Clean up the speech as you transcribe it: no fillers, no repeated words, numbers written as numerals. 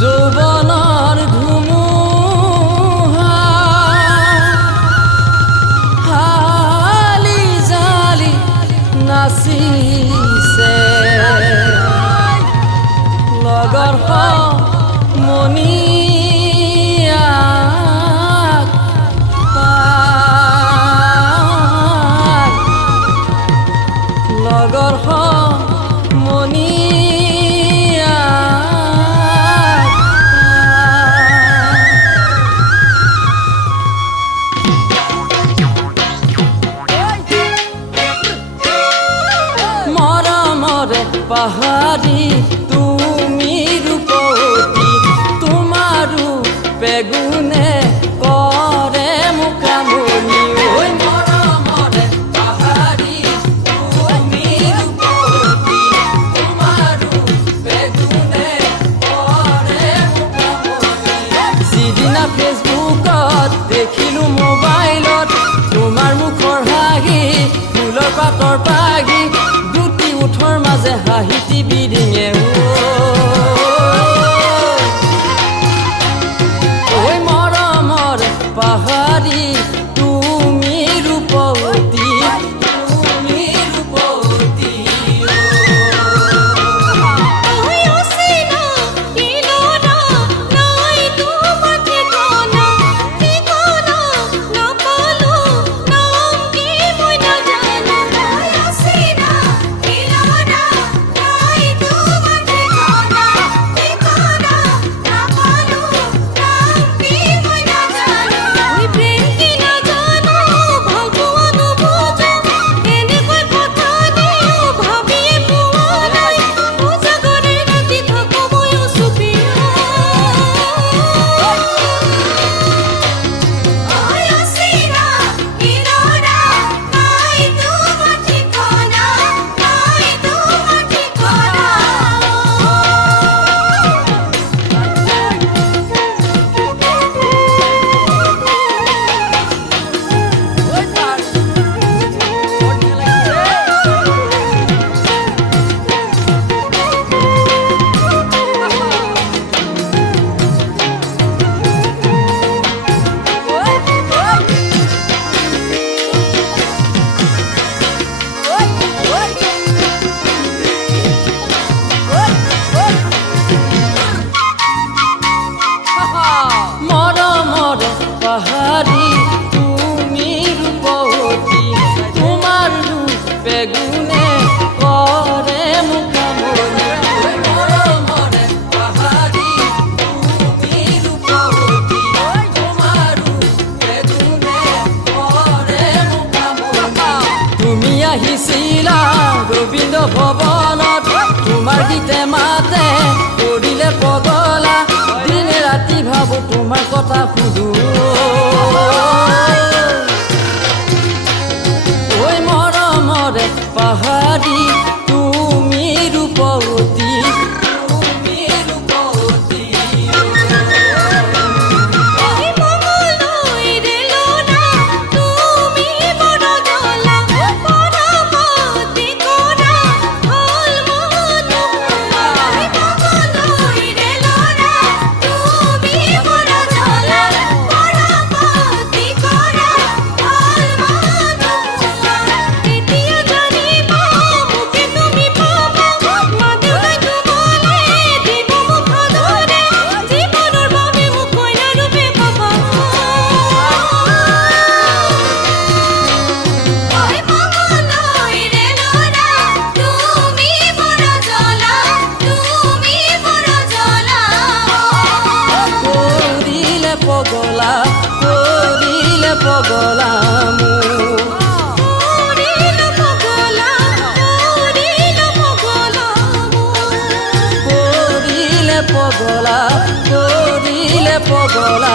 যৌবনৰ ধুমুহা হালি জালি নাচিছে লগৰ সমনীয়াক পাই লগৰ পাহাড়ি তুমি রূপতী তোমারু বেগুনে করে মুখামনি ওই মরমরে পাহাড়ি তুমি রূপতী তোমারু বেগুনে করে মুখামনি সিদিনা ফেসবুকত দেখিলো মোবাইলত তোমার মুখৰ হাঁহি ফুলৰ পাতৰ পাগি উঠৰ মাজে হাঁহিটি বিৰিঙে ঐ মৰমৰ পাহাৰী তুমি ৰূপৱতী তুমি ৰূপৱতী পাহাড়ি তুমি ৰূপৱতী তোমাৰ ৰূপ বেগুনে কৰে মুখামনি মৰমৰে পাহাড়ি তুমি ৰূপৱতী তোমাৰ ৰূপ বেগুনে কৰে মুখামনি তুমি আহিছিলা গোবিন্দ ভৱনত তোমাৰ গীতে মাতে কৰিলে পগলা দিনে ৰাতি ভাবো তোমাৰ কথা সুধো ওই মৰমৰে পাহাৰী তুমি ৰূপৱতী তুমি ৰূপৱতী পগলা কৰিলে পগলা কৰিলে পগলা কৰিলে পগলা